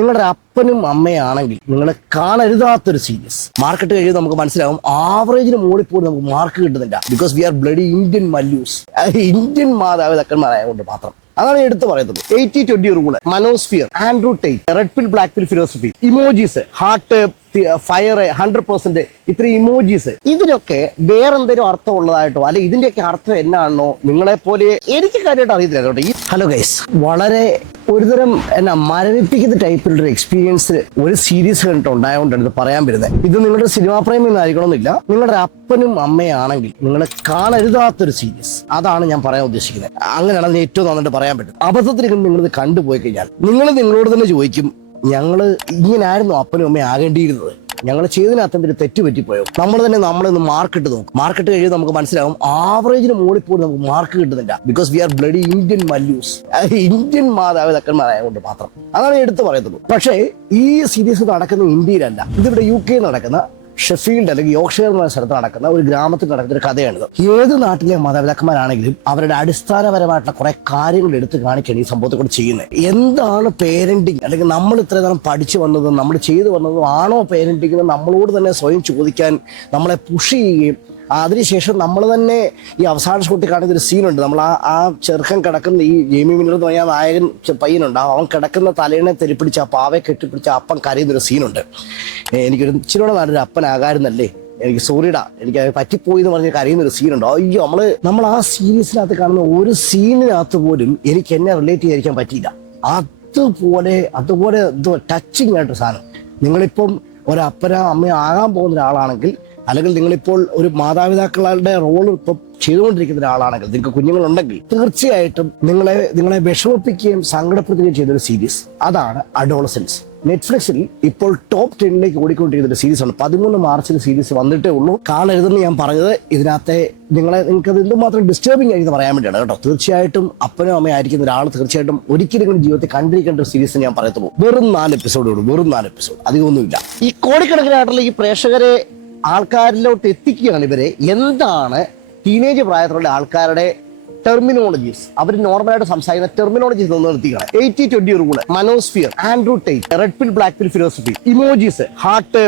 നിങ്ങളുടെ അപ്പനും അമ്മയാണെങ്കിൽ നിങ്ങൾ കാണരുതാത്തൊരു സീരിയസ് മാർക്കറ്റ് കഴിയുമ്പോൾ നമുക്ക് മനസ്സിലാവും ആവറേജിന് മുകളിൽ പോലും നമുക്ക് മാർക്ക് കിട്ടുന്നില്ല. Because we are bloody Indian Mallus Indian മാതാപിതാക്കന്മാരായതുകൊണ്ട് മാത്രം. അതാണ് എടുത്തു പറയുന്നത്. Eighty twenty rule manosphere Andrew Tate red pill black pill philosophy emojis heart fire hundred percent ഇത്രയും ഇമോജീസ് ഇതിനൊക്കെ വേറെന്തെങ്കിലും അർത്ഥം ഉള്ളതായിട്ടോ അല്ലെ ഇതിന്റെയൊക്കെ അർത്ഥം എന്നാണോ നിങ്ങളെ പോലെ എനിക്ക് കാര്യമായിട്ട് അറിയത്തില്ല ഈ ഹലോ ഗൈസ് വളരെ ഒരുതരം എന്നാ മരവിപ്പിക്കുന്ന ടൈപ്പിലുള്ള ഒരു എക്സ്പീരിയൻസ് ഒരു സീരീസ് കണ്ടിട്ട് ഉണ്ടായതുകൊണ്ടാണ് ഇത് പറയാൻ വരുന്നത് ഇത് നിങ്ങളുടെ സിനിമാ പ്രേമി ഒന്നും ആയിരിക്കണമെന്നില്ല നിങ്ങളുടെ അപ്പനും അമ്മയാണെങ്കിൽ നിങ്ങൾ കാണരുതാത്തൊരു സീരീസ് അതാണ് ഞാൻ പറയാൻ ഉദ്ദേശിക്കുന്നത്. അങ്ങനെയാണ് ഏറ്റവും നന്നായിട്ട് പറയാൻ പറ്റും അബദ്ധത്തിൽ നിങ്ങൾ ഇത് കണ്ടുപോയി കഴിഞ്ഞാൽ നിങ്ങൾ നിങ്ങളോട് തന്നെ ചോദിക്കും ഞങ്ങൾ ഇങ്ങനായിരുന്നു അപ്പനും അമ്മയും ആകേണ്ടിയിരുന്നത്. ഞങ്ങൾ ചെയ്തതിനകത്ത് എന്തൊരു തെറ്റ് പറ്റിപ്പോയോ? നമ്മൾ തന്നെ നമ്മളൊന്ന് മാർക്കറ്റ് നോക്കും. മാർക്കറ്റ് കഴിയുമ്പോൾ നമുക്ക് മനസ്സിലാവും ആവറേജിന് മുകളിൽ പോലും നമുക്ക് മാർക്ക് കിട്ടുന്നില്ല. Because we are bloody Indian Mallus Indian മാതാപിതാക്കന്മാരായതുകൊണ്ട് മാത്രം. അതാണ് എടുത്തു പറയത്തുള്ളൂ. പക്ഷേ ഈ സീരീസ് നടക്കുന്ന ഇന്ത്യയിലല്ല. ഇതിവിടെ യു കെ നടക്കുന്ന ഷെഫീൽഡ് അല്ലെങ്കിൽ യോക്ഷയർ എന്ന സ്ഥലത്ത് നടക്കുന്ന ഒരു ഗ്രാമത്തിൽ നടക്കുന്ന ഒരു കഥയാണിത്. ഏത് നാട്ടിലെ മാതാപിതാക്കന്മാരാണെങ്കിലും അവരുടെ അടിസ്ഥാനപരമായിട്ടുള്ള കുറെ കാര്യങ്ങൾ എടുത്തു കാണിക്കുകയാണ് ഈ സംഭവത്തെ കൂടെ ചെയ്യുന്നത്. എന്താണ് പേരന്റിങ് അല്ലെങ്കിൽ നമ്മൾ ഇത്രയും പഠിച്ചു വന്നതും നമ്മൾ ചെയ്തു വന്നതും ആണോ പേരന്റിങ് നമ്മളോട് തന്നെ സ്വയം ചോദിക്കാൻ നമ്മളെ പുഷ് ചെയ്യുകയും അതിനുശേഷം നമ്മൾ തന്നെ ഈ അവസാന ഷോട്ടിൽ കാണുന്ന ഒരു സീനുണ്ട് നമ്മൾ ആ ആ ചെറുക്കൻ കിടക്കുന്ന ഈ ജെയ്മി മിന്നർ എന്ന് പറഞ്ഞാൽ നായകൻ പയ്യനുണ്ട്. അവൻ കിടക്കുന്ന തലേനെ തെരിപ്പിടിച്ച് ആ പാവയെ കെട്ടിപ്പിടിച്ച് അപ്പം അപ്പൻ കരയുന്നൊരു സീനുണ്ട് എനിക്കൊരു ഇച്ചിരിയോടെ നല്ലൊരു അപ്പനാകാരുന്നല്ലേ എനിക്ക് സോറിടാ എനിക്ക് പറ്റിപ്പോയി എന്ന് പറഞ്ഞ് കരയുന്ന കരയുന്നൊരു സീനുണ്ട് അയ്യോ നമ്മൾ നമ്മൾ ആ സീരീസിനകത്ത് കാണുന്ന ഒരു സീനിനകത്ത് പോലും എനിക്ക് എന്നെ റിലേറ്റ് ചെയ്തിരിക്കാൻ പറ്റിയില്ല. അതുപോലെ അതുപോലെ എന്തോ ടച്ചിങ് ആയിട്ടൊരു സാധനം. നിങ്ങളിപ്പം ഒരു അപ്പന അമ്മ ആകാൻ പോകുന്ന ഒരാളാണെങ്കിൽ അല്ലെങ്കിൽ നിങ്ങളിപ്പോൾ ഒരു മാതാപിതാക്കളുടെ റോൾ ഇപ്പൊ ചെയ്തുകൊണ്ടിരിക്കുന്ന ഒരാളാണെങ്കിൽ നിങ്ങൾക്ക് കുഞ്ഞുങ്ങളുണ്ടെങ്കിൽ തീർച്ചയായിട്ടും നിങ്ങളെ നിങ്ങളെ വിഷമിപ്പിക്കുകയും സങ്കടപ്പെടുത്തുകയും ചെയ്ത ഒരു സീരീസ് അതാണ് അഡോളസൻസ് നെറ്റ്ഫ്ലിക്സിൽ ഇപ്പോൾ ടോപ്പ് ടെന്നിലേക്ക് ഓടിക്കൊണ്ടിരിക്കുന്ന ഒരു സീരീസ് ആണ്. പതിമൂന്ന് മാർച്ചിൽ സീരീസ് വന്നിട്ടേ ഉള്ളൂ. കാണരുതെന്ന് ഞാൻ പറഞ്ഞത് ഇതിനകത്തെ നിങ്ങളെ നിങ്ങൾക്ക് അത് എന്തുമാത്രം ഡിസ്റ്റർബിങ് ആയി എന്ന് പറയാൻ വേണ്ടിയാണ് കേട്ടോ. തീർച്ചയായിട്ടും അപ്പനും അമ്മയും ആയിരിക്കുന്ന ഒരാൾ തീർച്ചയായിട്ടും ഒരിക്കലും ജീവിതത്തിൽ കണ്ടിരിക്കേണ്ട ഒരു സീരീസ് ഞാൻ പറയത്തുള്ളൂ. വെറും നാല് എപ്പിസോഡുള്ളൂ വെറും നാല് എപ്പിസോഡ് അധികമൊന്നുമില്ല. ഈ കോടിക്കണക്കിനായിട്ടുള്ള ഈ പ്രേക്ഷകരെ ആൾക്കാരിലോട്ട് എത്തിക്കുകയാണ് ഇവരെ. എന്താണ് ടീനേജ് പ്രായത്തിലുള്ള ആൾക്കാരുടെ ടെർമിനോളജീസ് അവർ നോർമലായിട്ട് സംസാരിക്കുന്ന ടെർമിനോളജീസ് ഒന്ന് eighty twenty rule manosphere Andrew Tate red pill black pill philosophy emojis heart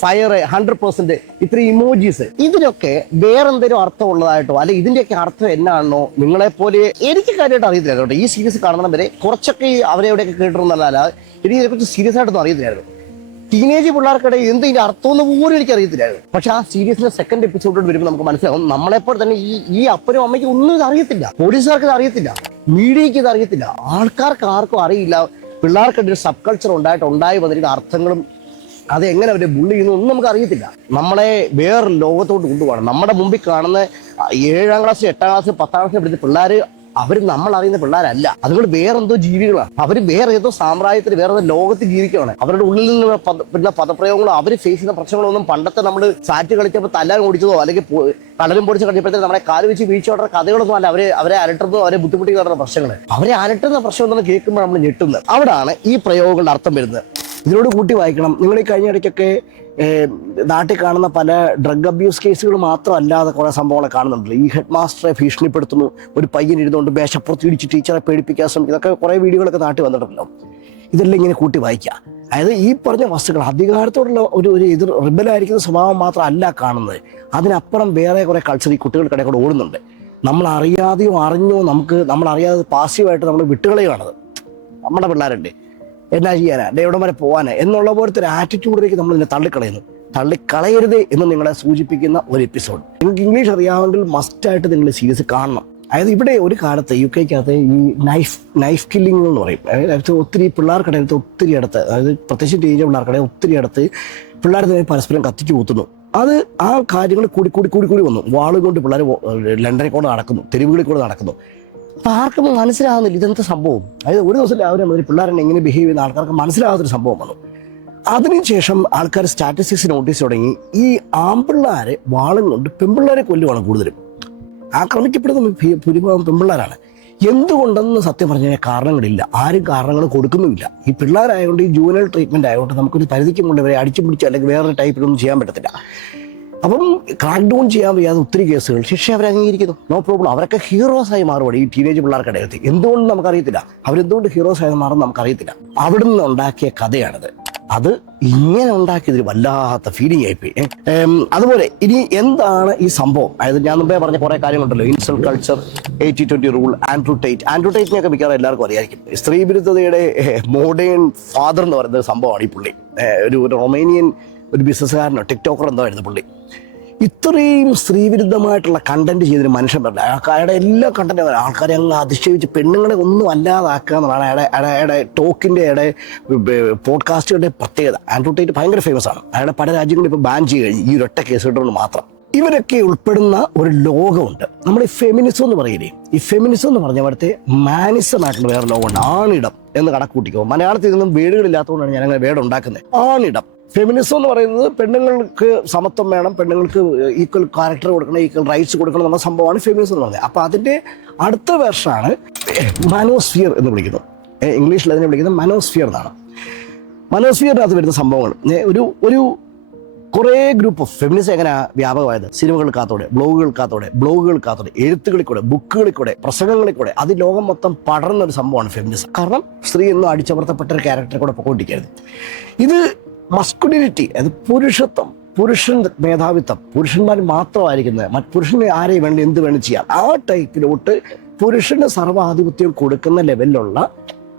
fire hundred percent ഇത്രയും ഇമോജീസ് ഇതിനൊക്കെ വേറെന്തെങ്കിലും അർത്ഥം ഉള്ളതായിട്ടോ അല്ലെ ഇതിന്റെയൊക്കെ അർത്ഥം എന്നാണോ നിങ്ങളെ പോലെ എനിക്ക് കാര്യമായിട്ട് അറിയത്തില്ലായിരുന്നു ഈ സീരീസ് കാണുന്നവരെ കുറച്ചൊക്കെ അവരെവിടെയൊക്കെ കേട്ടിരുന്നല്ലാതെ എനിക്ക് ഇതിനെക്കുറിച്ച് സീരിയസ് ആയിട്ടൊന്നും അറിയത്തില്ലായിരുന്നു. ടീനേജ് പിള്ളേർക്കിടയിൽ എന്ത് ഇതിന്റെ അർത്ഥം എന്ന് പോലും എനിക്ക് അറിയത്തില്ലായിരുന്നു പക്ഷെ ആ സീരീസിന്റെ സെക്കൻഡ് എപ്പിസോഡിൽ വരുമ്പോൾ നമുക്ക് മനസ്സിലാവും നമ്മളെപ്പോൾ തന്നെ ഈ ഈ അപ്പനും അമ്മയ്ക്ക് ഒന്നും ഇത് അറിയത്തില്ല. പോലീസുകാർക്ക് ഇത് അറിയത്തില്ല. മീഡിയയ്ക്ക് ഇത് അറിയത്തില്ല. ആൾക്കാർക്ക് ആർക്കും അറിയില്ല. പിള്ളേർക്കിടയിൽ സബ് കൾച്ചർ ഉണ്ടായിട്ട് ഉണ്ടായി വന്നിരിക്കുന്ന അർത്ഥങ്ങളും അത് എങ്ങനെ അവരെ ബുള്ളി ചെയ്യുന്നു ഒന്നും നമുക്ക് അറിയത്തില്ല. നമ്മളെ വേറെ ലോകത്തോട്ട് കൊണ്ടുപോകണം നമ്മുടെ മുമ്പിൽ കാണുന്ന ഏഴാം ക്ലാസ് എട്ടാം ക്ലാസ് പത്താം ക്ലാസ് പഠിച്ച പിള്ളേർ അവർ നമ്മൾ അറിയുന്ന പിള്ളേരല്ല. അതുകൊണ്ട് വേറെന്തോ ജീവികളാണ്. അവർ വേറെ ഏതോ സാമ്രാജ്യത്തിൽ വേറെ ഏതോ ലോകത്ത് ജീവിക്കുകയാണ്. അവരുടെ ഉള്ളിൽ നിന്ന് പദ- പിന്നെ പദപ്രയോഗങ്ങളോ അവർ ഫേസ് ചെയ്യുന്ന പ്രശ്നങ്ങളൊന്നും പണ്ടത്തെ നമ്മൾ സാറ്റ് കളിച്ചപ്പോൾ തല്ലാൻ ഓടിച്ചതോ അല്ലെങ്കിൽ കളരും പൊടിച്ച് കളിച്ചപ്പോഴത്തേക്ക് നമ്മളെ കാൽ വെച്ച് വീഴ്ചയോടെ കഥകളൊന്നും അല്ല അവരെ അവരെ അലട്ടുന്നതോ അവരെ ബുദ്ധിമുട്ടിക്കുന്ന പ്രശ്നങ്ങൾ അവരെ അലട്ടുന്ന പ്രശ്നം എന്ന് കേൾക്കുമ്പോൾ നമ്മൾ ഞെട്ടുന്നത്. അവിടാണ് ഈ പ്രയോഗങ്ങളുടെ അർത്ഥം വരുന്നത്. ഇതിനോട് കൂട്ടി വായിക്കണം. നിങ്ങൾ ഈ കഴിഞ്ഞ ഇടയ്ക്കൊക്കെ നാട്ടിൽ കാണുന്ന പല ഡ്രഗ് അബ്യൂസ് കേസുകൾ മാത്രമല്ലാതെ കുറേ സംഭവങ്ങളെ കാണുന്നുണ്ട്. ഈ ഹെഡ് മാസ്റ്ററെ ഭീഷണിപ്പെടുത്തുന്നു. ഒരു പയ്യൻ ഇരുന്നുകൊണ്ട് മേശപ്പുറത്ത് ഇടിച്ച് ടീച്ചറെ പേടിപ്പിക്കാൻ ശ്രമിക്കും ഇതൊക്കെ കുറേ വീഡിയോകളൊക്കെ നാട്ടിൽ വന്നിട്ടുണ്ടല്ലോ. ഇതെല്ലാം ഇങ്ങനെ കൂട്ടി വായിക്കുക. അതായത് ഈ പറഞ്ഞ വസ്തുക്കൾ അധികാരത്തോടുള്ള ഒരു ഒരു എതിർ റിബലായിരിക്കുന്ന സ്വഭാവം മാത്രമല്ല കാണുന്നത്. അതിനപ്പുറം വേറെ കുറേ കൾച്ചർ ഈ കുട്ടികൾക്കിടയിൽ കൂടെ ഓടുന്നുണ്ട്. നമ്മൾ അറിയാതെയോ അറിഞ്ഞോ നമുക്ക് നമ്മൾ അറിയാതെ പാസീവായിട്ട് നമ്മൾ വിട്ടുകളയുകയാണത് നമ്മുടെ പിള്ളേരുണ്ട്. എന്നാ ചെയ്യാനാ? എവിടം വരെ പോകാനാ എന്നുള്ള പോലത്തെ ഒരു ആറ്റിറ്റ്യൂഡിലേക്ക് നമ്മൾ ഇതിനെ തള്ളിക്കളയുന്നു. തള്ളിക്കളയരുത് എന്ന് നിങ്ങളെ സൂചിപ്പിക്കുന്ന ഒരു എപ്പിസോഡ് നിങ്ങൾക്ക് ഇംഗ്ലീഷ് അറിയാമെങ്കിൽ മസ്റ്റായിട്ട് നിങ്ങൾ സീരീസ് കാണണം. അതായത് ഇവിടെ ഒരു കാലത്ത് യു കെക്കകത്ത് ഈ നൈഫ് നൈഫ് കില്ലിംഗ് എന്ന് പറയും. അതായത് ഒത്തിരി പിള്ളേർക്കിടയിലത്ത് ഒത്തിരി അടുത്ത് അതായത് പ്രത്യേകിച്ച് ടീനേജ് പിള്ളേർക്കിടയിൽ ഒത്തിരി അടുത്ത് പിള്ളേർ തന്നെ പരസ്പരം കത്തിച്ചു കൂത്തുന്നു. അത് ആ കാര്യങ്ങൾ കൂടി കൂടി കൂടി കൂടി വന്നു. വാളുകൊണ്ട് പിള്ളേർ ലണ്ടനിൽ കൂടെ നടക്കുന്നു. തെരുവുകളിൽ കൂടെ നടക്കുന്നു. അപ്പൊ ആർക്കും മനസ്സിലാകുന്നില്ല ഇതെന്താ സംഭവം. അതായത് ഒരു ദിവസം രാവിലെ മുതൽ പിള്ളേരെ എങ്ങനെ ബിഹേവ് ചെയ്യുന്ന ആൾക്കാർക്ക് മനസ്സിലാകാത്തൊരു സംഭവം വന്നു. അതിനുശേഷം ആൾക്കാർ സ്റ്റാറ്റിസ്റ്റിക്സ് നോട്ടീസ് തുടങ്ങി. ഈ ആമ്പിള്ളേരെ വാളും കൊണ്ട് പെൺപിള്ളേരെ കൊല്ലുവാണ് കൂടുതലും. ആക്രമിക്കപ്പെടുന്ന ഭൂരിഭാഗം പെൺപിള്ളേരാണ്. എന്തുകൊണ്ടെന്ന് സത്യം പറഞ്ഞു കഴിഞ്ഞാൽ കാരണങ്ങളില്ല. ആരും കാരണങ്ങൾ കൊടുക്കുന്നുമില്ല. ഈ പിള്ളേരായതുകൊണ്ട് ഈ ജൂനൽ ട്രീറ്റ്മെന്റ് ആയതുകൊണ്ട് നമുക്കൊരു പരിധിക്ക് മുമ്പ് ഇവരെ അടിച്ചു പിടിച്ച് അല്ലെങ്കിൽ വേറൊരു ടൈപ്പിലൊന്നും ചെയ്യാൻ പറ്റത്തില്ല. അപ്പം ക്രാക്ക് ഡൗൺ ചെയ്യാൻ വയ്യാതെ ഒത്തിരി കേസുകൾ. ശിക്ഷ അവർ അംഗീകരിക്കുന്നു. നോ പ്രോബ്ലം അവരൊക്കെ ഹീറോസ് ആയി മാറുവാണ് ഈ ടീനേജ് പിള്ളേർക്കിടയിൽ എന്തുകൊണ്ട് നമുക്കറിയത്തില്ല? അവരെന്തുകൊണ്ട് ഹീറോസ് ആയി മാറും നമുക്കറിയത്തില്ല. അവിടെ നിന്ന് ഉണ്ടാക്കിയ കഥയാണിത്. അത് ഇങ്ങനെ ഉണ്ടാക്കിയതിൽ വല്ലാത്ത ഫീലിംഗ് ആയി പോയി. അതുപോലെ ഇനി എന്താണ് ഈ സംഭവം? അതായത് ഞാൻ മുമ്പേ പറഞ്ഞ കുറെ കാര്യങ്ങളുണ്ടല്ലോ. Incel culture eighty twenty rule Andrew Tate Andrew ടൈറ്റിനെയൊക്കെ മിക്കവാറും എല്ലാവർക്കും അറിയായിരിക്കും. സ്ത്രീ വിരുദ്ധതയുടെ മോഡേൺ ഫാദർ എന്ന് പറയുന്ന ഒരു സംഭവമാണ് ഈ പുള്ളി. ഒരു റൊമേനിയൻ ഒരു ബിസിനസ്സുകാരനോ ടിക്ടോക്കർ എന്തോ ആയിരുന്നു പുള്ളി. ഇത്രയും സ്ത്രീവിരുദ്ധമായിട്ടുള്ള കണ്ടന്റ് ചെയ്തൊരു മനുഷ്യൻ പറഞ്ഞു അയാളുടെ എല്ലാ കണ്ടന്റും ആൾക്കാരെ അങ്ങ് അതിശയിച്ച് പെണ്ണുങ്ങളെ ഒന്നും അല്ലാതാക്കുക എന്നുള്ളതാണ് അയാളെ അയാളുടെ ടോക്കിന്റെ അയാളെ പോഡ്കാസ്റ്റുകളുടെ പ്രത്യേകത. ആൻഡ്രൂ ടൈറ്റ് ഭയങ്കര ഫേമസ് ആണ്. അയാളുടെ പല രാജ്യങ്ങളും ഇപ്പോൾ ബാൻ ചെയ്ത് കഴിഞ്ഞു ഈ ഒരൊറ്റ കേസ് കൊണ്ട് മാത്രം. ഇവരൊക്കെ ഉൾപ്പെടുന്ന ഒരു ലോകമുണ്ട്. നമ്മൾ ഈ ഫെമിനിസം എന്ന് പറയില്ലേ? ഈ ഫെമിനിസം എന്ന് പറഞ്ഞ അവിടുത്തെ മാനിസമായിട്ടുള്ള വേറെ ലോകമുണ്ട്. ആണിടം എന്ന് കണക്കൂട്ടിക്കോ മലയാളത്തിൽ നിന്നും വീടുകളില്ലാത്തതുകൊണ്ടാണ് ഞാൻ അങ്ങനെ വേടുണ്ടാക്കുന്നത്. ആണിടം. ഫെമിനിസം എന്ന് പറയുന്നത് പെണ്ണുങ്ങൾക്ക് സമത്വം വേണം പെണ്ണുങ്ങൾക്ക് ഈക്വൽ ക്യാരക്ടർ കൊടുക്കണം ഈക്വൽ റൈറ്റ്സ് കൊടുക്കണം എന്ന സംഭവമാണ് ഫെമിനിസം എന്ന് പറയുന്നത്. അപ്പോൾ അതിന്റെ അടുത്ത വേർഷനാണ് മനോസ്ഫിയർ എന്ന് വിളിക്കുന്നത്. ഇംഗ്ലീഷിൽ അതിനെ വിളിക്കുന്നത് മനോസ്ഫിയർ എന്നാണ്. മനോസ്ഫിയറിനകത്ത് വരുന്ന സംഭവങ്ങൾ. ഒരു ഒരു കുറേ ഗ്രൂപ്പ് ഓഫ് ഫെമിനിസം എങ്ങനെ വ്യാപകമായത്? സിനിമകൾക്കകത്തോടെ ബ്ലോഗുകൾക്കകത്തോടെ ബ്ലോഗുകൾക്കകത്തോടെ എഴുത്തുകളിൽ കൂടെ ബുക്കുകളിൽ കൂടെ പ്രസംഗങ്ങളിൽ കൂടെ അത് ലോകം മൊത്തം പടർന്ന ഒരു സംഭവമാണ് ഫെമിനിസം കാരണം സ്ത്രീ എന്നും അടിച്ചമർത്തപ്പെട്ട ഒരു ക്യാരക്ടറെ കൂടെ പൊക്കോണ്ടിരിക്കരുത് ഇത് മസ്കുലിനിറ്റി അത് പുരുഷത്വം പുരുഷൻ മേധാവിത്വം പുരുഷന്മാർ മാത്രമായിരിക്കുന്നത് മറ്റ് പുരുഷന് ആരെയും വേണ്ടി എന്ത് വേണം ചെയ്യാം. ആ ടൈപ്പിലോട്ട് പുരുഷന് സർവാധിപത്യം കൊടുക്കുന്ന ലെവലിലുള്ള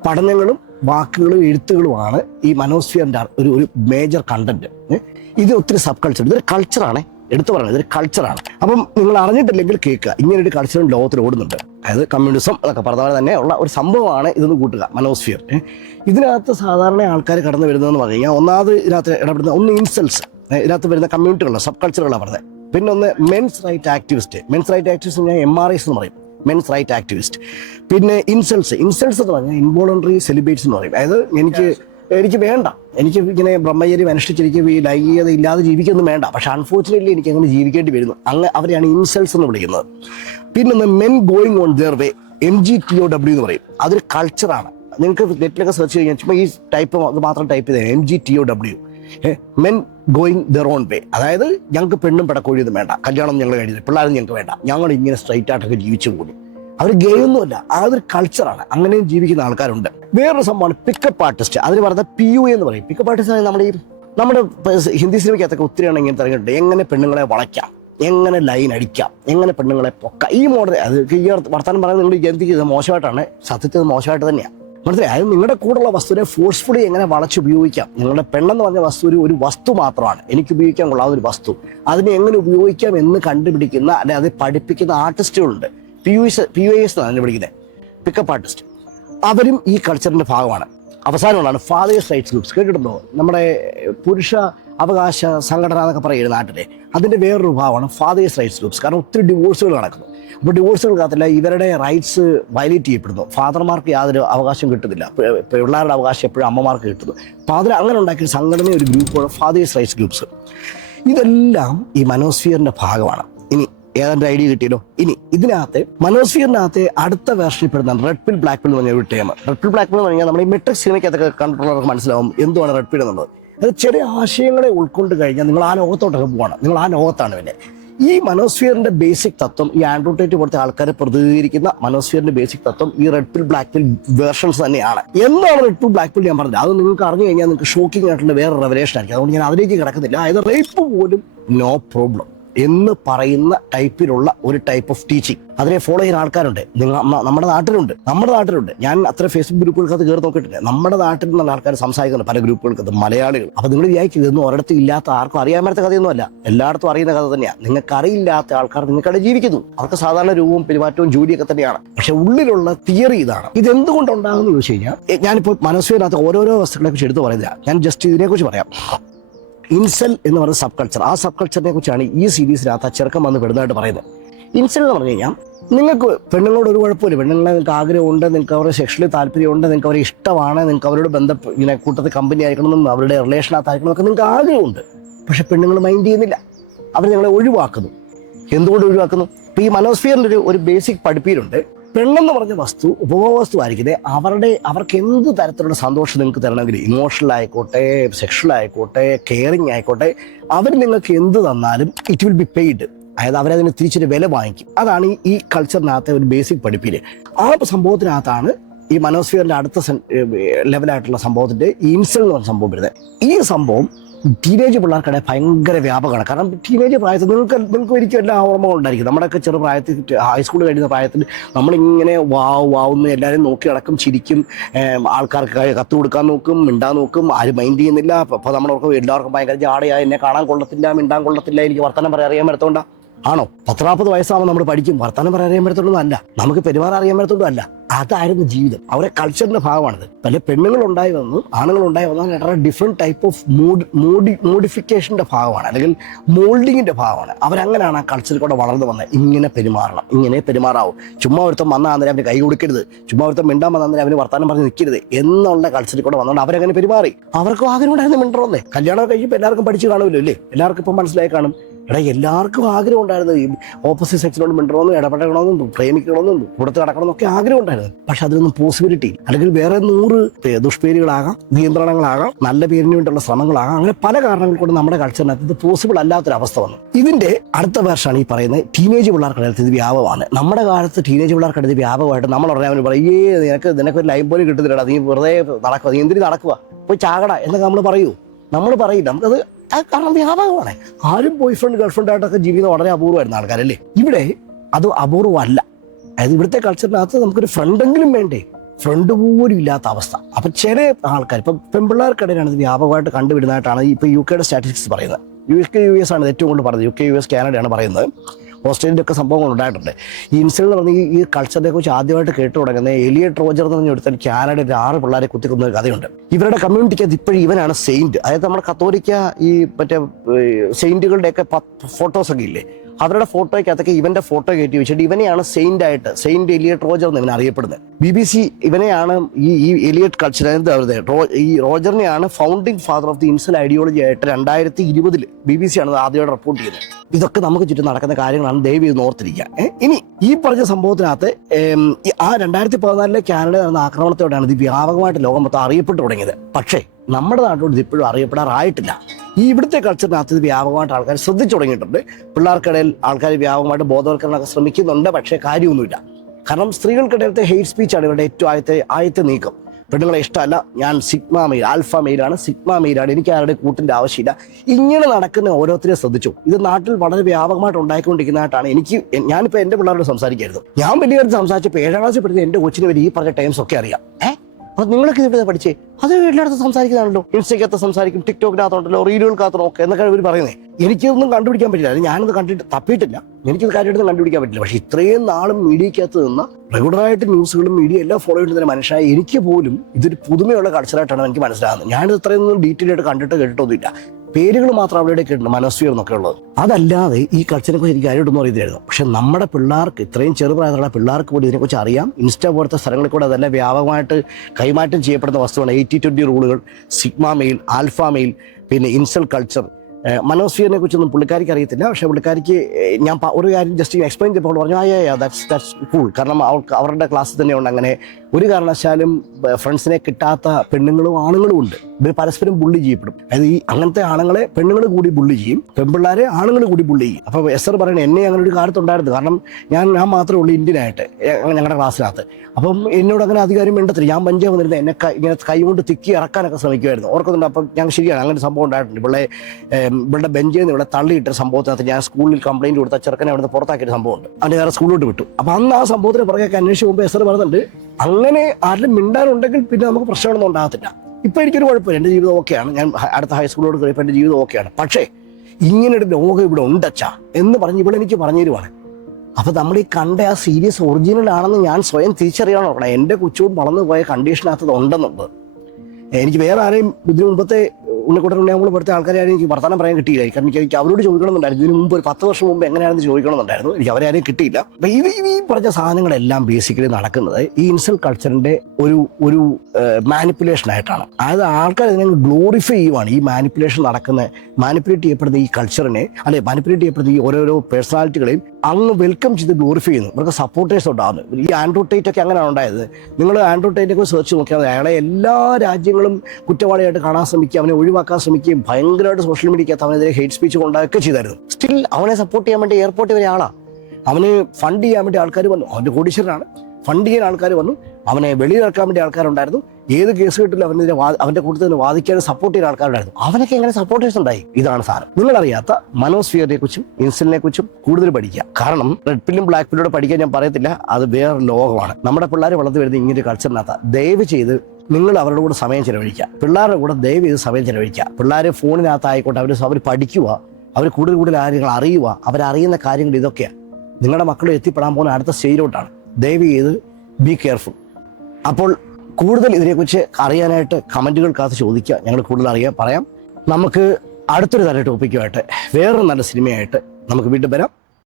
പഠനങ്ങളും വാക്കുകളും എഴുത്തുകളുമാണ് ഈ മനോസ്ഫിയറിന്റെ ഒരു ഒരു മേജർ കണ്ടന്റ് ഇത് ഒത്തിരി സബ് കൾച്ചർ ഇതൊരു കൾച്ചറാണ് എടുത്തു പറയുന്നത് ഇതൊരു കൾച്ചറാണ് അപ്പം നിങ്ങൾ അറിഞ്ഞിട്ടില്ലെങ്കിൽ കേൾക്കുക. ഇങ്ങനൊരു കൾച്ചറും ലോകത്തിൽ ഓടുന്നുണ്ട്. അതായത് കമ്മ്യൂണിസം എന്നൊക്കെ പറഞ്ഞ പോലെ തന്നെ ഉള്ള ഒരു സംഭവമാണ് ഇതെന്ന് കൂട്ടുക. മനോസ്ഫിയർ. ഇതിനകത്ത് സാധാരണ ആൾക്കാർ കടന്നു വരുന്നതെന്ന് പറഞ്ഞു കഴിഞ്ഞാൽ ഒന്നാമത് ഇതിനകത്ത് ഇടപെടുന്ന ഒന്ന് ഇൻസൽസ് ഇതിനകത്ത് വരുന്ന കമ്മ്യൂണിറ്റികളാണ് സബ് കൾച്ചറുകളാണ് പറഞ്ഞത് പിന്നെ ഒന്ന് men's right activist men's right activist ഞാൻ എം ആർ ഐസ് എന്ന് പറയും. മെൻസ് റൈറ്റ് ആക്ടിവിസ്റ്റ് പിന്നെ ഇൻസൾട്സ് ഇൻസൾട്സ് എന്ന് പറഞ്ഞാൽ ഇൻവോളണ്ടറി സെലിബ്രേറ്റ്സ് എന്ന് പറയും. അതായത് എനിക്ക് എനിക്ക് വേണ്ട. എനിക്ക് ഇങ്ങനെ ബ്രഹ്മചര്യം അനുഷ്ഠിച്ചിരിക്കും ഈ ലൈംഗികത ഇല്ലാതെ ജീവിക്കൊന്നും വേണ്ട. പക്ഷെ അൺഫോർച്ചുനേറ്റ്ലി എനിക്ക് അങ്ങനെ ജീവിക്കേണ്ടി വരുന്നു. അങ്ങ് അവരെയാണ് ഇൻസൾട്സ് എന്ന് വിളിക്കുന്നത്. പിന്നെ men going on their way M G T O W എന്ന് പറയും. അതൊരു കൾച്ചറാണ് നിങ്ങൾക്ക് നെറ്റിലൊക്കെ സെർച്ച് ചെയ്യാൻ ചുമ്മാ ഈ ടൈപ്പ് അത് മാത്രം ടൈപ്പ് ചെയ്താൽ M G T O W men going their on way അതായത് ഞങ്ങൾക്ക് പെണ്ണും പെടക്കോഴിയൊന്നും വേണ്ട. കല്യാണം ഞങ്ങൾ കഴിഞ്ഞില്ല. പിള്ളേരും ഞങ്ങൾക്ക് വേണ്ട. ഞങ്ങൾ ഇങ്ങനെ സ്ട്രൈറ്റ് ആയിട്ടൊക്കെ ജീവിച്ചു പോകുന്നു. അവർ ഗേ ഒന്നുമല്ല ആ ഒരു കൾച്ചറാണ് അങ്ങനെയും ജീവിക്കുന്ന ആൾക്കാരുണ്ട്. വേറൊരു സംഭവമാണ് പിക്കപ്പ് ആർട്ടിസ്റ്റ് അതിന് പറയുന്നത് പി യു എന്ന് പറയും. പിക്കപ്പ് ആർട്ടിസ്റ്റ് നമ്മുടെ ഈ നമ്മുടെ ഹിന്ദി സിനിമയ്ക്കകത്തൊക്കെ ഒത്തിരിയാണ് ഇങ്ങനെ ഇറങ്ങിയിട്ടുണ്ട് എങ്ങനെ പെണ്ണുങ്ങളെ വളയ്ക്കാം? എങ്ങനെ ലൈൻ അടിക്കാം? എങ്ങനെ പെണ്ണുങ്ങളെ പൊക്ക? ഈ മോഡൽ അത് ഈ വർത്തമാനം പറയുന്നത് നിങ്ങൾ വിചാരിക്കുന്നത് മോശമായിട്ടാണ്. സത്യത്തിൽ മോശമായിട്ട് തന്നെയാണ് മനസ്സിലായി? നിങ്ങളുടെ കൂടെയുള്ള വസ്തുവിനെ ഫോഴ്സ്ഫുള്ളി എങ്ങനെ വളച്ച് ഉപയോഗിക്കാം? നിങ്ങളുടെ പെണ്ണെന്ന് പറഞ്ഞ വസ്തു ഒരു ഒരു വസ്തു മാത്രമാണ്. എനിക്ക് ഉപയോഗിക്കാൻ കൊള്ളാവുന്ന ഒരു വസ്തു. അതിനെ എങ്ങനെ ഉപയോഗിക്കാം എന്ന് കണ്ടുപിടിക്കുന്ന അല്ലെ അത് പഠിപ്പിക്കുന്ന ആർട്ടിസ്റ്റുകളുണ്ട് P U S P U S എന്നാണ് വിളിക്കുന്നത് പിക്കപ്പ് ആർട്ടിസ്റ്റ് അവരും ഈ കൾച്ചറിന്റെ ഭാഗമാണ്. അവസാനമുള്ളതാണ് ഫാദേഴ്സ് റൈറ്റ്സ് ഗ്രൂപ്പ്സ് കേട്ടിട്ടുണ്ടോ? നമ്മുടെ പുരുഷ അവകാശ സംഘടന എന്നൊക്കെ പറയുന്നത് നാട്ടിലെ. അതിന്റെ വേറൊരു ഭാഗമാണ് ഫാദേഴ്സ് റൈറ്റ്സ് ഗ്രൂപ്പ്സ് കാരണം ഒത്തിരി ഡിവോഴ്സുകൾ നടക്കുന്നു. അപ്പോൾ ഡിവോഴ്സുകൾക്കകത്തില്ല ഇവരുടെ റൈറ്റ്സ് വയലേറ്റ് ചെയ്യപ്പെടുന്നു. ഫാദർമാർക്ക് യാതൊരു അവകാശം കിട്ടുന്നില്ല. പിള്ളേരുടെ അവകാശം എപ്പോഴും അമ്മമാർക്ക് കിട്ടുന്നു. ഫാദർ അങ്ങനെ ഉണ്ടാക്കിയ സംഘടന ഒരു ഗ്രൂപ്പാണ് ഫാദേഴ്സ് റൈറ്റ്സ് ഗ്രൂപ്പ്സ് ഇതെല്ലാം ഈ മനോസ്ഫിയറിന്റെ ഭാഗമാണ്. ഇനി ഏതാണ്ട് ഐഡിയ കിട്ടിയല്ലോ. ഇനി ഇതിനകത്ത് മനോസ്ഫിയറിനകത്ത് അടുത്ത വേർഷനിൽ പെടുന്ന റെഡ് പിൽ ബ്ലാക്ക് പിൽ എന്ന് പറഞ്ഞ ഒരു term red pill black pill എന്ന് പറഞ്ഞാൽ നമ്മുടെ ഈ മെട്രിക് സിനിമയ്ക്കകത്തൊക്കെ കണ്ടിട്ടുള്ളവർക്ക് മനസ്സിലാവും എന്തുവാണ് റെഡ് പിൽ എന്നുള്ളത്. അത് ചെറിയ ആശയങ്ങളെ ഉൾക്കൊണ്ട് കഴിഞ്ഞാൽ നിങ്ങൾ ആ ലോകത്തോട്ടൊക്കെ പോവാണ്. നിങ്ങൾ ആ ലോകത്താണ് പിന്നെ. ഈ മനോസ്ഫിയറിന്റെ ബേസിക് തത്വം ഈ ആൻഡ്രോട്ടേറ്റ് പോലത്തെ ആൾക്കാരെ പ്രതികരിക്കുന്ന മനോസ്ഫിയറിന്റെ ബേസിക് തത്വം ഈ red pill black pill versions തന്നെയാണ്. എന്താണ് റെഡ് പിൽ ബ്ലാക്ക് പിൽ ഞാൻ പറഞ്ഞത്? അത് നിങ്ങൾക്ക് അറിഞ്ഞു കഴിഞ്ഞാൽ നിങ്ങൾക്ക് ഷോക്കിംഗ് ആയിട്ടുള്ള വേറെ റെവലേഷൻ ആയിരിക്കും. അതുകൊണ്ട് ഞാൻ അതിലേക്ക് കിടക്കുന്നില്ല. അതായത് റേപ്പ് പോലും നോ പ്രോബ്ലം എന്ന് പറയുന്ന ടൈപ്പിലുള്ള ഒരു ടൈപ്പ് ഓഫ് ടീച്ചിങ് അതിനെ ഫോളോ ചെയ്യുന്ന ആൾക്കാരുണ്ട്. നമ്മുടെ നാട്ടിലുണ്ട്. നമ്മുടെ നാട്ടിലുണ്ട്. ഞാൻ അത്ര ഫേസ്ബുക്ക് ഗ്രൂപ്പുകൾക്കകത്ത് കയറി നോക്കിയിട്ടില്ല. നമ്മുടെ നാട്ടിൽ നിന്നുള്ള ആൾക്കാർ സംസാരിക്കുന്നുണ്ട്. പല ഗ്രൂപ്പുകൾക്കകത്ത് മലയാളികൾ. അപ്പൊ നിങ്ങൾ വിചാരിക്കും ഇതൊന്നും ഒരിടത്തും ഇല്ലാത്ത ആർക്കും അറിയാൻ പറ്റാത്ത കഥയൊന്നുമല്ല. എല്ലായിടത്തും അറിയുന്ന കഥ തന്നെയാണ് നിങ്ങൾക്ക് അറിയില്ലാത്ത ആൾക്കാർ നിങ്ങൾക്കവിടെ ജീവിക്കുന്നു. അവർക്ക് സാധാരണ രൂപവും പെരുമാറ്റവും ജോലിയൊക്കെ തന്നെയാണ്. പക്ഷെ ഉള്ളിലുള്ള തിയറി ഇതാണ്. ഇത് എന്തുകൊണ്ട് ഉണ്ടാകുന്നു ചോദിച്ചു കഴിഞ്ഞാൽ ഞാനിപ്പോൾ മനസ്സിലാത്ത ഓരോരോ വസ്തുക്കളെ കുറിച്ച് എടുത്തു പറയുന്നില്ല. ഞാൻ ജസ്റ്റ് ഇതിനെക്കുറിച്ച് പറയാം. ഇൻസെൽ എന്ന് പറയുന്ന സബ് കൾച്ചർ ആ സബ് കൾച്ചറിനെ കുറിച്ചാണ് ഈ സീരീസിനകത്ത് ആ ചെറുക്കം വന്ന് വിടുന്നതായിട്ട് പറയുന്നത്. ഇൻസെൽ എന്ന് പറഞ്ഞു കഴിഞ്ഞാൽ നിങ്ങൾക്ക് പെണ്ണുങ്ങളോട് ഒരു കുഴപ്പമില്ല. പെണ്ണുങ്ങളെ നിങ്ങൾക്ക് ആഗ്രഹമുണ്ട് നിങ്ങൾക്ക് അവരുടെ സെക്ഷലി താല്പര്യമുണ്ട് നിങ്ങൾക്ക് അവരെ ഇഷ്ടമാണ് നിങ്ങൾക്ക് അവരോട് ബന്ധം ഇങ്ങനെ കൂട്ടത്തിൽ കമ്പനി ആയിരിക്കണമെന്നും അവരുടെ റിലേഷനകത്തായിരിക്കണം ആയിരിക്കണമെന്നൊക്കെ നിങ്ങൾക്ക് ആഗ്രഹമുണ്ട്. പക്ഷെ പെണ്ണുങ്ങൾ മൈൻഡ് ചെയ്യുന്നില്ല. അവർ നിങ്ങളെ ഒഴിവാക്കുന്നു. എന്തുകൊണ്ട് ഒഴിവാക്കുന്നു? ഇപ്പം ഈ മനോസ്ഫിയറിന്റെ ഒരു ഒരു ബേസിക് പഠിപ്പീരുണ്ട് പെണ്ണെന്ന് പറഞ്ഞ വസ്തു ഉപഭോഗ വസ്തു ആയിരിക്കട്ടെ അവരുടെ അവർക്ക് എന്ത് തരത്തിലുള്ള സന്തോഷം നിങ്ങൾക്ക് തരണമെങ്കിൽ ഇമോഷണൽ ആയിക്കോട്ടെ സെക്ഷൽ ആയിക്കോട്ടെ കെയറിങ് ആയിക്കോട്ടെ അവർ നിങ്ങൾക്ക് എന്ത് തന്നാലും ഇറ്റ് വിൽ ബി പെയ്ഡ് അതായത് അവരതിന് തിരിച്ചൊരു വില വാങ്ങിക്കും. അതാണ് ഈ- കൾച്ചറിനകത്ത് ഒരു ബേസിക് പഠിപ്പിൽ. ആ സംഭവത്തിനകത്താണ് ഈ മനോസ്ഫിയറിന്റെ അടുത്ത ലെവലായിട്ടുള്ള സംഭവത്തിന്റെ ഇൻസൽ എന്ന് പറഞ്ഞ സംഭവം വരുന്നത്. ഈ സംഭവം ടീനേജ് പിള്ളേർക്കിടെ ഭയങ്കര വ്യാപകമാണ്. കാരണം ടീനേജ് പ്രായത്തിൽ നിങ്ങൾക്ക് നിങ്ങൾക്ക് ഒരിക്കലും എല്ലാ ഓർമ്മകളും ഉണ്ടായിരിക്കും. നമ്മുടെയൊക്കെ ചെറു പ്രായത്തിൽ ഹൈസ്കൂൾ കഴിയുന്ന പ്രായത്തിൽ നമ്മളിങ്ങനെ വാവ് വാവുന്ന് എല്ലാവരും നോക്കി നടക്കും ചിരിക്കും. ആൾക്കാർക്ക് കത്ത് കൊടുക്കാൻ നോക്കും മിണ്ടാൻ നോക്കും. ആരും മൈൻഡ് ചെയ്യുന്നില്ല. അപ്പോൾ നമ്മളവർക്ക് എല്ലാവർക്കും ഭയങ്കര ജാടയായി എന്നെ കാണാൻ കൊള്ളത്തില്ല മിണ്ടാൻ കൊള്ളത്തില്ല. എനിക്ക് വർത്തമാനം പറയാൻ അറിയാൻ പറ്റത്തോണ്ടാ ആണോ? പത്രാപ്പത് വയസ്സാകുമ്പോൾ നമ്മൾ പഠിക്കും. വർത്തമാനം പറയാൻ അറിയാൻ പറ്റത്തുള്ളൂ അല്ല നമുക്ക് പെരുമാറാൻ അറിയാൻ പറ്റത്തുള്ളൂ അല്ല അതായിരുന്നു ജീവിതം. അവരെ കൾച്ചറിന്റെ ഭാഗമാണിത്. പല പെണ്ണുങ്ങൾ ഉണ്ടായി വന്നു. ആണുങ്ങൾ ഉണ്ടായി വന്നു different type of mood moody മോഡിഫിക്കേഷന്റെ ഭാഗമാണ്. അല്ലെങ്കിൽ മോൾഡിങ്ങിന്റെ ഭാഗമാണ്. അവരങ്ങനെയാണ് ആ കൾച്ചറിൽ കൂടെ വളർന്നു വന്നത്. ഇങ്ങനെ പെരുമാറണം. ഇങ്ങനെ പെരുമാറാവും. ചുമ്മാ ഒരുത്തം വന്നാൽ അന്നേരം അവന് കൈ കൊടുക്കരുത്. ചുമ്മാ ഒരുത്തം മിണ്ടാൻ വന്നാൽ അവന് വർത്താനം പറഞ്ഞ് നിൽക്കരുത് എന്നുള്ള കൾച്ചറിൽ കൂടെ വന്നുകൊണ്ട് അവരങ്ങനെ പെരുമാറി. അവർക്ക് ആഗ്രഹം ഉണ്ടായിരുന്നു മിണ്ടറോന്നേ കല്യാണം കഴിയുമ്പോൾ എല്ലാവർക്കും പഠിച്ചു കാണുമല്ലോ അല്ലേ എല്ലാവർക്കും ഇപ്പം മനസ്സിലായി കാണും. എടാ എല്ലാവർക്കും ആഗ്രഹം ഉണ്ടായിരുന്നു. ഈ ഓപ്പോസിറ്റ് സെക്സിനോട് മിണ്ടണമെന്നും ഇടപെടണമെന്നും പ്രേമിക്കണമെന്നും കൊടുത്ത് കിടക്കണമെന്നൊക്കെ ആഗ്രഹം ഉണ്ടായിരുന്നു. പക്ഷെ അതിനൊന്നും പോസിബിലിറ്റി അല്ലെങ്കിൽ വേറെ നൂറ് ദുഷ്പേരുകളാകാം നിയന്ത്രണങ്ങളാകാം നല്ല പേരിന് വേണ്ടിയുള്ള ശ്രമങ്ങളാകാം. അങ്ങനെ പല കാരണങ്ങൾ കൊണ്ട് നമ്മുടെ കൾച്ചറിനകത്ത് ഇത് പോസിബിൾ അല്ലാത്തൊരവസ്ഥ വന്നു. ഇതിന്റെ അടുത്ത വർഷമാണ് ഈ പറയുന്നത് ടീനേജ് പിള്ളേർക്കിടയിൽ ഇത് വ്യാപകമാണ്. നമ്മുടെ കാലത്ത് ടീനേജ് പിള്ളേർക്കിടയിൽ വ്യാപകമായിട്ട് നമ്മൾ ഉടനെ അവന് പറയും ഏ നിനക്ക് ഒരു ലൈൻ പോലും കിട്ടുന്നില്ലടാ നീ വെറുതെ നടക്കുക നീ എന്തിനു നടക്കുക? പോയി ചാകട എന്നൊക്കെ നമ്മൾ പറയൂ. നമ്മൾ പറയില്ല. നമുക്കത് ആ കാരണം വ്യാപകമാണ്. ആരും ബോയ് ഫ്രണ്ട് ഗേൾ ഫ്രണ്ട് ആയിട്ടൊക്കെ ജീവിതം വളരെ അപൂർവമായിരുന്ന ആൾക്കാരല്ലേ? ഇവിടെ അത് അപൂർവമല്ല അതായത് ഇവിടുത്തെ കൾച്ചറിനകത്ത് നമുക്കൊരു ഫ്രണ്ടെങ്കിലും വേണ്ടേ? ഫ്രണ്ട് പോലും ഇല്ലാത്ത അവസ്ഥ. അപ്പൊ ചില ആൾക്കാർ ഇപ്പം പെൺപിള്ളേർക്കിടയിലാണ് ഇത് വ്യാപകമായിട്ട് കണ്ടുവരുന്നതായിട്ടാണ് ഇപ്പൊ യു കെയുടെ സ്റ്റാറ്റിസ്റ്റിക്സ് പറയുന്നത്. യു കെ യു എസ് ആണ് ഏറ്റവും കൂടുതൽ പറയുന്നത്. യു കെ യു എസ് കാനഡയാണ് പറയുന്നത്. ഓസ്ട്രേലിയന്റെ ഒക്കെ സംഭവങ്ങൾ ഉണ്ടായിട്ടുണ്ട്. ഈ ഇൻസിൽ എന്ന് പറഞ്ഞ ഈ- കൾച്ചറിനെ കുറിച്ച് ആദ്യമായിട്ട് കേട്ടു തുടങ്ങുന്ന എലിയറ്റ് റോജർ എന്ന് പറഞ്ഞ കാനഡയിൽ ആറ് പിള്ളേരെ കുത്തിക്കുന്ന ഒരു കഥയുണ്ട്. ഇവരുടെ കമ്മ്യൂണിറ്റിക്ക് അത് ഇപ്പോഴും ഇവനാണ് സെയിന്റ് അതായത് നമ്മുടെ കത്തോലിക്ക ഈ മറ്റേ സെയിന്റുകളുടെയൊക്കെ ഫോട്ടോസ് ഒക്കെ ഇല്ലേ? അവരുടെ ഫോട്ടോയ്ക്കകത്തൊക്കെ ഇവന്റെ ഫോട്ടോ കയറ്റി വെച്ചിട്ട് ഇവനെയാണ് സെയിന്റ് ആയിട്ട് സെയിന്റ് എലിയറ്റ് റോജർ എന്ന് ഇവനെ അറിയപ്പെടുന്നത്. ബി ബി സി ഇവനെയാണ് ഈ ഈ എലിയറ്റ് കൾച്ചർ അവരുടെ ഈ റോജറിനെയാണ് founding father of the incel ideology ആയിട്ട് രണ്ടായിരത്തി ഇരുപതിൽ ബി ബി സി ആണ് ആദ്യമായിട്ട് റിപ്പോർട്ട് ചെയ്തത്. ഇതൊക്കെ നമുക്ക് ചുറ്റും നടക്കുന്ന കാര്യങ്ങളാണ് ദയവ് ഇത് ഓർത്തിരിക്കുക. ഇനി ഈ പറഞ്ഞ സംഭവത്തിനകത്ത് ആ രണ്ടായിരത്തി പതിനാലിലെ കാനഡ നടന്ന ആക്രമണത്തോടെയാണ് ഇത് വ്യാപകമായിട്ട് ലോകം മൊത്തം അറിയപ്പെട്ടു തുടങ്ങിയത്. പക്ഷേ നമ്മുടെ നാട്ടിലോട്ട് ഇത് ഇപ്പോഴും അറിയപ്പെടാറായിട്ടില്ല. ഈ ഇവിടുത്തെ കൾച്ചറിനകത്ത് വ്യാപകമായിട്ട് ആൾക്കാർ ശ്രദ്ധിച്ചു തുടങ്ങിയിട്ടുണ്ട്. പിള്ളേർക്കിടയിൽ ആൾക്കാർ വ്യാപകമായിട്ട് ബോധവൽക്കരണമൊക്കെ ശ്രമിക്കുന്നുണ്ട് പക്ഷേ കാര്യമൊന്നുമില്ല. കാരണം സ്ത്രീകൾക്കിടയിലത്തെ ഹെയ്റ്റ് സ്പീച്ചാണ് ഇവരുടെ ഏറ്റവും ആദ്യത്തെ ആദ്യത്തെ നീക്കം. പെണ്ണുങ്ങളെ ഇഷ്ടമല്ല ഞാൻ സിഗ്മ മെയിൽ ആൽഫ മെയിലാണ് സിഗ്മ മെയിലാണ് എനിക്ക് ആരുടെ കൂട്ടിന്റെ ആവശ്യമില്ല. ഇങ്ങനെ നടക്കുന്ന ഓരോരുത്തരെ ശ്രദ്ധിച്ചു. ഇത് നാട്ടിൽ വളരെ വ്യാപകമായിട്ട് ഉണ്ടായിക്കൊണ്ടിരിക്കുന്നതായിട്ടാണ് എനിക്ക് ഞാനിപ്പോൾ എന്റെ പിള്ളേരോട് സംസാരിക്കായിരുന്നു ഞാൻ വലിയ സംസാരിച്ചപ്പോൾ ഏഴാം ക്ലാസ്സിൽ പഠിച്ച എന്റെ കൊച്ചിന് വരെ ഈ പറഞ്ഞ ടൈംസ് ഒക്കെ അറിയാം. അപ്പൊ നിങ്ങളൊക്കെ ഇതിവിടെ പഠിച്ചേ? അത് എല്ലായിടത്തും സംസാരിക്കുന്നതാണല്ലോ. ഇൻസ്റ്റയ്ക്കകത്ത് സംസാരിക്കും ടിക്ടോക്കിനകത്തുണ്ടല്ലോ റീലുകൾക്കകത്തും ഒക്കെ എന്നൊക്കെ ഇവർ പറയുന്നത് എനിക്കൊന്നും കണ്ടുപിടിക്കാൻ പറ്റില്ല. അത് ഞാനത് കണ്ടിട്ട് തപ്പിയിട്ടില്ല. എനിക്കത് കാര്യമായിട്ടൊന്നും കണ്ടുപിടിക്കാൻ പറ്റില്ല. പക്ഷെ ഇത്രയും നാളും മീഡിയക്കകത്ത് നിന്ന് റെഗുലറായിട്ട് ന്യൂസുകളും മീഡിയ എല്ലാം ഫോളോ ചെയ്യുന്ന മനുഷ്യനായ എനിക്ക് പോലും ഇതൊരു പുതുമയുള്ള കൾച്ചറായിട്ടാണ് എനിക്ക് മനസ്സിലാകുന്നത്. ഞാനിത് ഇത്രയൊന്നും ഡീറ്റെയിൽ ആയിട്ട് കണ്ടിട്ട് കേട്ടിട്ടൊന്നുമില്ല. പേരുകൾ മാത്രം അവിടെ കേട്ടിട്ടുണ്ട് മനോസ്ഫിയർ എന്നൊക്കെ ഉള്ളത്. അതല്ലാതെ ഈ കൾച്ചറിനെ കുറിച്ച് എനിക്ക് കാര്യമായിട്ടൊന്നും അറിയത്തില്ലായിരുന്നു. പക്ഷെ നമ്മുടെ പിള്ളേർക്ക് ഇത്രയും ചെറുപ്രായത്തിലുള്ള പിള്ളേർക്ക് കൂടി ഇതിനെക്കുറിച്ച് അറിയാം. ഇൻസ്റ്റ പോലത്തെ സ്ഥലങ്ങളിൽ കൂടെ അതെല്ലാം വ്യാപകമായിട്ട് കൈമാറ്റം ചെയ്യപ്പെടുന്ന വസ്തുവാണ് എയ്റ്റി ട്വന്റി റൂളുകൾ സിഗ്മ മെയിൽ ആൽഫ മെയിൽ പിന്നെ ഇൻസൽ കൾച്ചർ മനോസ്ഫിയറിനെ കുറിച്ചൊന്നും പുള്ളിക്കാരിക്ക് അറിയത്തില്ല. പക്ഷേ പുള്ളിക്കാരിക്ക് ഞാൻ ഒരു കാര്യം ജസ്റ്റ് എക്സ്പ്ലെയിൻ ചെയ്തപ്പോൾ പറഞ്ഞു ആ ദാറ്റ്സ് ദാറ്റ്സ് കൂൾ കാരണം അവൾക്ക് അവരുടെ ക്ലാസ്സിൽ തന്നെയുണ്ട് അങ്ങനെ. ഒരു കാരണവശാലും ഫ്രണ്ട്സിനെ കിട്ടാത്ത പെണ്ണുങ്ങളും ആണുങ്ങളും ഉണ്ട്. ഇവർ പരസ്പരം ബുള്ളി ചെയ്യപ്പെടും. അതായത് ഈ അങ്ങനത്തെ ആണുങ്ങളെ പെണ്ണുങ്ങൾ കൂടി ബുള്ളി ചെയ്യും പെൺപിള്ളേരെ ആണുങ്ങൾ കൂടി ബുള്ളി ചെയ്യും. അപ്പോൾ എസ് പറയണേ എന്നെ അങ്ങനെ ഒരു കാലത്തുണ്ടായിരുന്നു കാരണം ഞാൻ ഞാൻ മാത്രമേ ഉള്ളൂ ഇന്ത്യനായിട്ട് ഞങ്ങളുടെ ക്ലാസ്സിനകത്ത് അപ്പം എന്നോട് അങ്ങനെ അധികാരം വേണ്ടത്തില്ല ഞാൻ പഞ്ചേ വന്നിരുന്നത് എന്നെ ഇങ്ങനെ കൈ കൊണ്ട് തിക്കി ഇറക്കാനൊക്കെ ശ്രമിക്കുമായിരുന്നു ഓർക്കുന്നുണ്ട്? അപ്പം ഞാൻ ശരിയാണ്. അങ്ങനെ സംഭവം ഉണ്ടായിട്ടുണ്ട്. ഇവിടെ ഇവിടെ ബെഞ്ചിൽ നിന്ന് ഇവിടെ തള്ളിയിട്ട സംഭവത്തിനകത്ത് ഞാൻ സ്കൂളിൽ കംപ്ലൈന്റ് കൊടുത്ത ചെറുക്കനെ അവിടെ നിന്ന് പുറത്താക്കിയൊരു സംഭവമുണ്ട്. അവന്റെ വേറെ സ്കൂളിലോട്ട് വിട്ടു. അപ്പം അന്ന് ആ സംഭവത്തിന് പുറകെ അന്വേഷിച്ച് മുമ്പ് എസ് പറഞ്ഞിട്ടുണ്ട് അങ്ങനെ ആരും മിണ്ടാനുണ്ടെങ്കിൽ പിന്നെ നമുക്ക് പ്രശ്നമൊന്നും ഉണ്ടാകത്തില്ല. ഇപ്പം എനിക്കൊരു കുഴപ്പമില്ല. എന്റെ ജീവിതം ഓക്കെയാണ് ഞാൻ അടുത്ത ഹൈസ്കൂളിലോട് കയറിയപ്പോൾ എന്റെ ജീവിതം ഓക്കെയാണ് പക്ഷേ ഇങ്ങനെ ഒരു ലോകം ഇവിടെ ഉണ്ടച്ചാ എന്ന് പറഞ്ഞ് ഇവിടെ എനിക്ക് പറഞ്ഞു തരുവാണ്. അപ്പൊ നമ്മൾ ഈ കണ്ട ആ സീരീസ് ഒറിജിനൽ ആണെന്ന് ഞാൻ സ്വയം തിരിച്ചറിയാൻ നോക്കണം എന്റെ കൊച്ചും വളർന്നു പോയ കണ്ടീഷനകത്തത് ഉണ്ടെന്നുള്ളത്. എനിക്ക് വേറെ ആരെയും ഇതിനു മുമ്പത്തെ ഉണ്ണിക്കുട്ടൻ നമ്മൾ ഇവിടുത്തെ ആൾക്കാരെ ആരും എനിക്ക് വർത്തമാനം പറയാൻ കിട്ടിയില്ല. കാരണം എനിക്ക് അവരോട് ചോദിക്കണമെന്നുണ്ടായിരുന്നു. ഇതിന് മുമ്പ് ഒരു പത്ത് വർഷം മുമ്പ് എങ്ങനെയാണെന്ന് ചോദിക്കണമെന്നുണ്ടായിരുന്നു. എനിക്ക് അവരെ ആരെയും കിട്ടിയില്ല. ഈ ഈ- പറഞ്ഞ സാധനങ്ങളെല്ലാം ബേസിക്കലി നടക്കുന്നത് ഈ ഇൻസൽ കൾച്ചറിന്റെ ഒരു ഒരു മാനിപ്പുലേഷൻ ആയിട്ടാണ്. അതായത് ആൾക്കാർ ഇതിനെ ഗ്ലോറിഫൈ ചെയ്യുവാണ്. ഈ മാനിപ്പുലേഷൻ നടക്കുന്ന മാനിപ്പുലേറ്റ് ചെയ്യപ്പെടുന്ന ഈ കൾച്ചറിനെ അല്ലെ മാനിപ്പുലേറ്റ് ചെയ്യപ്പെടുന്ന ഈ ഓരോരോ പേഴ്സണാലിറ്റികളെയും അങ്ങ് വെൽക്കം ചെയ്ത് ഗ്ലോറിഫൈ ചെയ്യുന്നു. ഇവർക്ക് സപ്പോർട്ടേഴ്സ് ഉണ്ടാകുന്നു ഈ ആൻഡ്രോ ടൈറ്റ് ഒക്കെ അങ്ങനെയാണ് ഉണ്ടായത്. നിങ്ങൾ ആൻഡ്രൂ ടൈറ്റൊക്കെ സെർച്ച് നോക്കിയാൽ. അയാളെ എല്ലാ രാജ്യങ്ങളും കുറ്റവാളിയായിട്ട് കാണാൻ ശ്രമിക്കുക. അവനെ ഒഴിവാക്കാൻ ശ്രമിക്കുകയും ഭയങ്കരമായിട്ട് സോഷ്യൽ മീഡിയക്കകത്ത് അവനെതിരെ ഹെയ്റ്റ് സ്പീച്ച് കൊണ്ടൊക്കെ ചെയ്തായിരുന്നു. സ്റ്റിൽ അവനെ സപ്പോർട്ട് ചെയ്യാൻ വേണ്ടി എയർപോർട്ടിൽ വരെ ആളാ. അവന് ഫണ്ട് ചെയ്യാൻ വേണ്ടി ആൾക്കാർ വന്നു. അവന്റെ കോടീശ്വരനാണ്. ഫണ്ട് ചെയ്യാൻ ആൾക്കാർ വന്നു. അവനെ വെളിയിലിറക്കാൻ വേണ്ടി ആൾക്കാരുണ്ടായിരുന്നു. ഏത് കേസ് കിട്ടില്ല അവനെതിരെ അവന്റെ കൂട്ടത്തിൽ വാദിക്കാൻ സപ്പോർട്ട് ചെയ്യുന്ന ആൾക്കാരുണ്ടായിരുന്നു. അവനൊക്കെ എങ്ങനെ സപ്പോർട്ടേഴ്സ് ഉണ്ടായി? ഇതാണ് സാർ. നിങ്ങളറിയാത്ത മനോസ്ഫിയറിനെ കുറിച്ചും ഇൻസുലിനെ കുറിച്ചും കൂടുതൽ പഠിക്കുക. കാരണം റെഡ് പില്ലും ബ്ലാക്ക് പില്ലോട് പഠിക്കാൻ ഞാൻ പറയത്തില്ല. അത് വേറെ ലോകമാണ്. നമ്മുടെ പിള്ളേർ വളർന്നു വരുന്ന ഇങ്ങനെ കൾച്ചറിനകത്ത് ദയവ് ചെയ്ത് നിങ്ങൾ അവരുടെ കൂടെ സമയം ചെലവഴിക്കുക. പിള്ളേരുടെ കൂടെ ദയവ് ചെയ്ത് സമയം ചെലവഴിക്കുക. പിള്ളേർ ഫോണിനകത്തായിക്കോട്ടെ അവർ അവർ പഠിക്കുക. അവർ കൂടുതൽ കൂടുതൽ കാര്യങ്ങൾ അറിയുക. അവരറിയുന്ന കാര്യങ്ങൾ ഇതൊക്കെയാണ് നിങ്ങളുടെ മക്കൾ എത്തിപ്പെടാൻ പോകുന്ന അടുത്ത സ്റ്റേജിലോട്ടാണ്. ദയവ് ചെയ്ത് ബി കെയർഫുൾ അപ്പോൾ കൂടുതൽ ഇതിനെക്കുറിച്ച് അറിയാനായിട്ട് കമന്റുകൾക്കകത്ത് ചോദിക്കുക. ഞങ്ങൾ കൂടുതൽ അറിയാൻ പറയാം. നമുക്ക് അടുത്തൊരു നല്ല ടോപ്പിക്കുമായിട്ട് വേറൊരു നല്ല സിനിമയായിട്ട് നമുക്ക് വീണ്ടും വരാം.